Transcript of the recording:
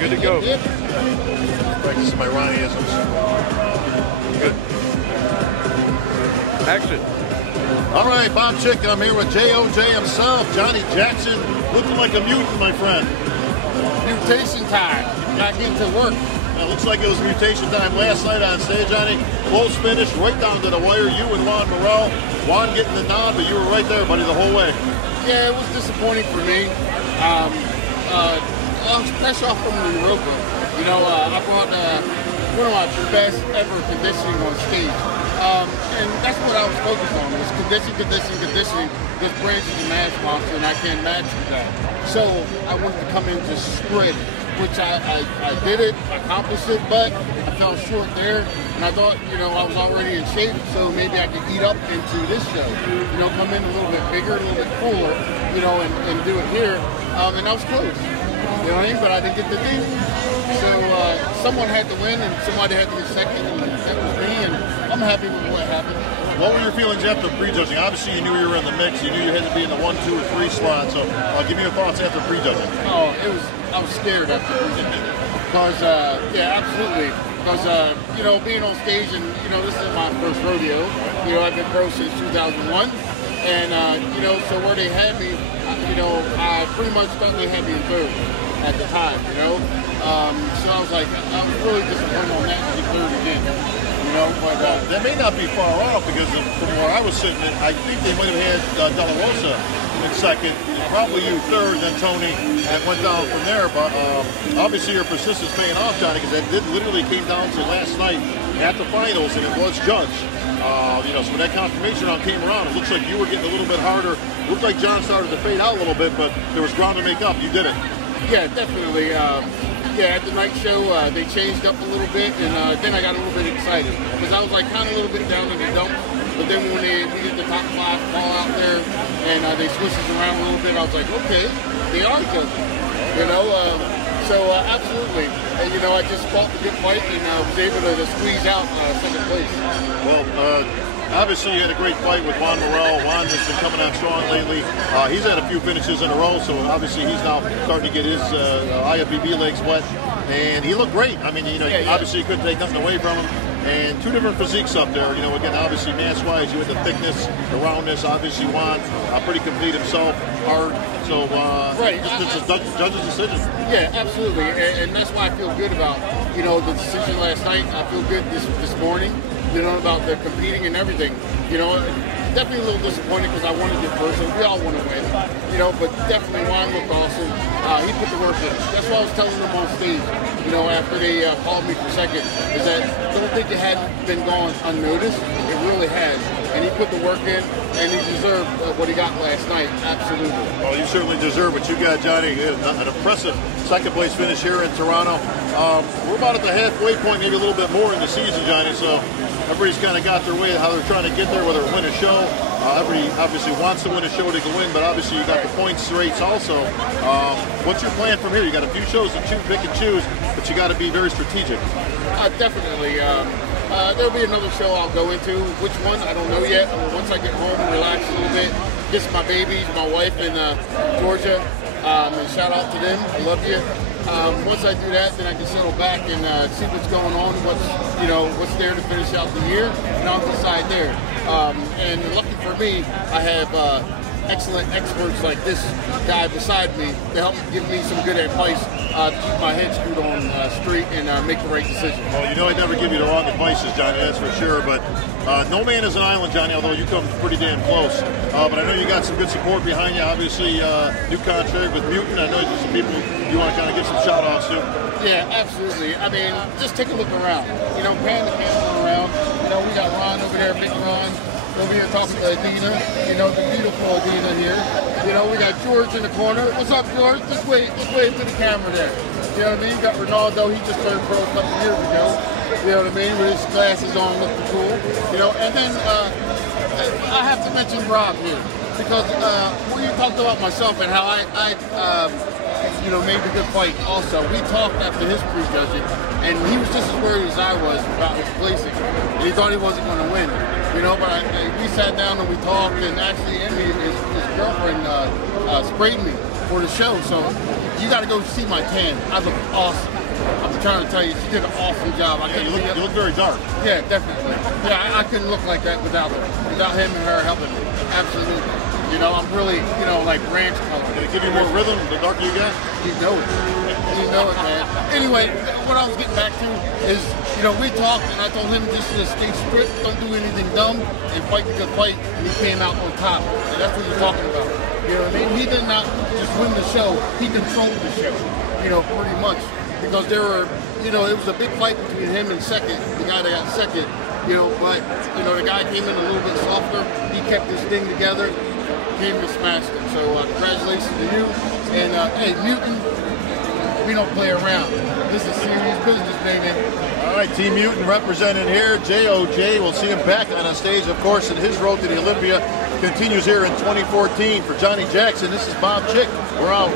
Good to go. Yep. Practicing my Ronnieisms. Good. Action. All right, Bob Chick. I'm here with J.O.J. himself, Johnny Jackson, looking like a mutant, my friend. Mutation time. Back into work. It looks like it was mutation time last night on stage, Johnny. Close finish, right down to the wire. You and Juan Morel. Juan getting the nod, but you were right there, buddy, the whole way. Yeah, it was disappointing for me. I was fresh off from the Europa. You know, I brought one of my best ever conditioning on stage. And that's what I was focused on, was conditioning this branch is a mass monster, and I can't match with that. So I wanted to come in just shred, which I did it, accomplished it, but I fell short there. And I thought, you know, I was already in shape, so maybe I could eat up into this show. You know, come in a little bit bigger, a little bit cooler, you know, and do it here. And I was close. You know what I mean? But I didn't get the lead. So someone had to win, and somebody had to get second, and that was me, and I'm happy with what happened. What were your feelings after prejudging? Obviously, you knew you were in the mix. You knew you had to be in the 1, 2, or 3 slot. So, give me your thoughts after prejudging. Oh, I was scared after prejudging. Because, yeah, absolutely. Because, you know, being on stage, and, you know, this is my first rodeo. You know, I've been pro since 2001. And, you know, so where they had me, you know, I pretty much thought they had me in third at the time, you know. So I was like, I was really disappointed on that to be third again. You know, but that may not be far off, because from where I was sitting, I think they might have had De La Rosa in second, probably you third, then Tony, and went down from there. But obviously your persistence paying off, Johnny, because that literally came down to last night at the finals, and it was judged. You know, so when that confirmation round came around, it looks like you were getting a little bit harder. It looked like John started to fade out a little bit, but there was ground to make up. You did it. Yeah, definitely. Yeah, at the night show, they changed up a little bit, and then I got a little bit excited, because I was like kind of a little bit down in the dumps. But then when we get the top 5 ball out there, and they switch us around a little bit, I was like, okay, they are judging. You know, so absolutely. And, you know, I just fought the good fight, and was able to squeeze out second place. Well, obviously you had a great fight with Juan Morel. Juan has been coming out strong lately. He's had a few finishes in a row, so obviously he's now starting to get his IFBB legs wet. And he looked great. I mean, you know, obviously you couldn't take nothing away from him. And 2 different physiques up there. You know, again, obviously mass-wise, you had the thickness, the roundness. Obviously Juan, pretty complete himself, hard. So, right. Just it's a judge's decision. Yeah, absolutely. And that's why I feel good about, you know, the decision last night. I feel good this morning, you know, about the competing and everything. You know, definitely a little disappointed because I wanted to get first, and we all want to win. You know, but definitely Juan looked awesome. He put the work in. That's what I was telling them on stage, you know, after they called me for second, is that I don't think it had been gone unnoticed. It really has. And he put the work in, and he deserved what he got last night. Absolutely. Well, you certainly deserve what you got, Johnny. An impressive second place finish here in Toronto. We're about at the halfway point, maybe a little bit more in the season, Johnny, so everybody's kind of got their way, how they're trying to get there, whether win a show. Everybody obviously wants to win a show to win, but obviously you got the points rates also. What's your plan from here? You got a few shows to pick and choose, but you got to be very strategic. Definitely. There'll be another show I'll go into. Which one? I don't know yet. Once I get home and relax a little bit, kiss my babies, my wife in Georgia, and shout out to them. I love you. Once I do that, then I can settle back and see what's going on, what's there to finish out the year, and I'll decide there. And lucky for me, I have excellent experts like this guy beside me to help give me some good advice to keep my head screwed on straight and make the right decision. Well, you know I'd never give you the wrong advices, Johnny, that's for sure, but no man is an island, Johnny, although you come pretty damn close. But I know you got some good support behind you. Obviously, new contract with Mutant. I know there's some people you want to kind of give some shout-outs to. Yeah, absolutely. I mean, just take a look around. You know, pan the camera around. You know, we got Ron over there, big Ron. Over here talking to Adina, you know, the beautiful Adina here. You know, we got George in the corner. What's up, George? Just wait to the camera there. You know what I mean? You got Ronaldo, he just turned pro a couple years ago. You know what I mean? With his glasses on, looking cool. You know, and then I have to mention Rob here. Because when you talked about myself and how I made the good fight also. We talked after his prejudging, and he was just as worried as I was about his placing. And he thought he wasn't going to win. You know, but we sat down and we talked, and actually Emmy, his girlfriend, sprayed me for the show. So, you got to go see my tan. I look awesome. I'm trying to tell you, she did an awesome job. You look very dark. Yeah, definitely. Yeah, I couldn't look like that without him and her helping me. Absolutely. You know, I'm really, you know, like ranch color. Did it give you more rhythm the darker you get? You know it. You know it, man. Anyway, what I was getting back to is, you know, we talked and I told him just to stay strict, don't do anything dumb, and fight the good fight, and he came out on top. And that's what you're talking about. You know what I mean? He did not just win the show, he controlled the show, you know, pretty much. Because there were, you know, it was a big fight between him and second, the guy that got second, you know, but, you know, the guy came in a little bit softer, he kept his thing together, came and smashed it. So congratulations to you, and hey, Mutant, we don't play around. This is serious business, baby. All right, Team Mutant represented here. JOJ, we'll see him back on a stage, of course, and his road to the Olympia continues here in 2014. For Johnny Jackson, this is Bob Chick. We're out.